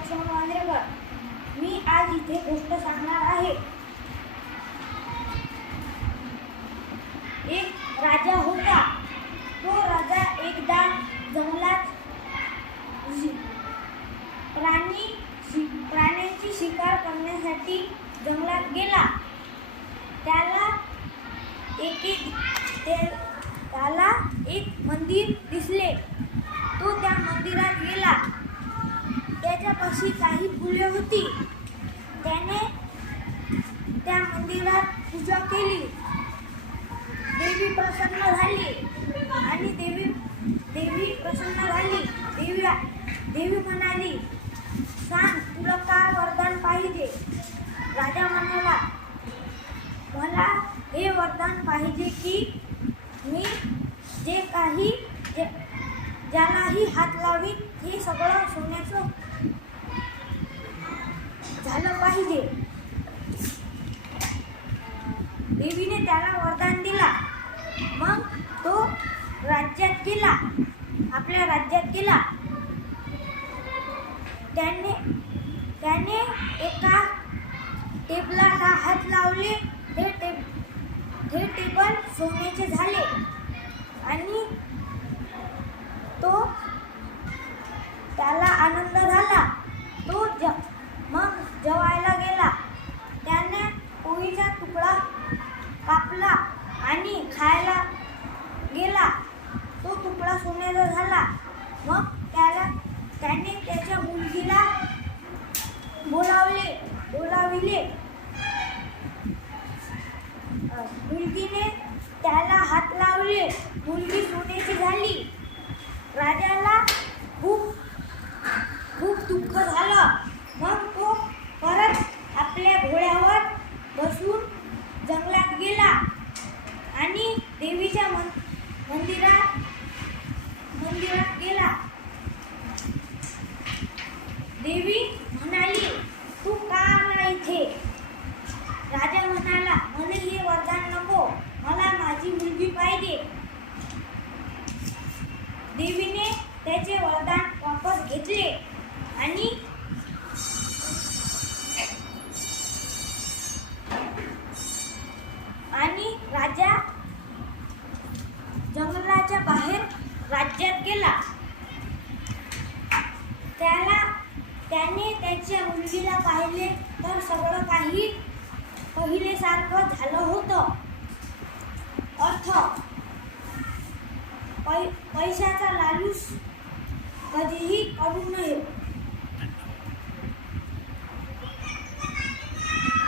लक्ष्मण वांद्रेकर. मी आज इथे गोष्ट सांगणार आहे. एक राजा होता. तो राजा एकदा जंगलात प्राण्यांची शिकार करण्यासाठी जंगलात गेला. त्याला एक मंदिर दिसले. तो त्या मंदिरात गेला. त्याच्यापाशी काही फुले होती. त्याने त्या मंदिरात पूजा केली. देवी प्रसन्न झाली आणि देवी प्रसन्न झाली. देवी म्हणाली, सांग, तुला काय वरदान पाहिजे? राजा म्हणाला, मला हे वरदान पाहिजे की मी ज्यालाही हात लावीन हे सगळं सोन्याचं झालं पाहिजे. देवीने त्याला वरदान दिला. मग तो आपल्या राज्यात गेला. त्याने एका टेबलाला हात लावले. ते टेबल सोन्याचे झाले आणि त्याला आनंद झाला. तो मग जेवायला गेला. त्याने पोळीचा तुकडा कापला आणि खायला गेला. तो तुकडा सोन्याचा झाला. मग त्याने त्याच्या मुलगीला बोलाविले. मुलगीने त्याला हात लावले. मुलगी सोन्याची झाली. राजाला खूप दुःख झालं. मग तो परत आपल्या घोड्यावर बसून जंगलात गेला आणि देवीच्या मंदिरात गेला. देवी म्हणाली, तू का आला इथे? राजा म्हणाला, मला हे वरदान नको, मला माझी मुलगी पाहिजे. देवीने त्याचे वरदान वापस घेतले आणि राजा जंगलाच्या बाहेर राज्यात गेला. त्याने त्याच्या मुलगीला पाहिले तर सगळं काही पहिलेसारखं झालं होतं. अर्थ, पैशाचा लालूच कधीही करू नये.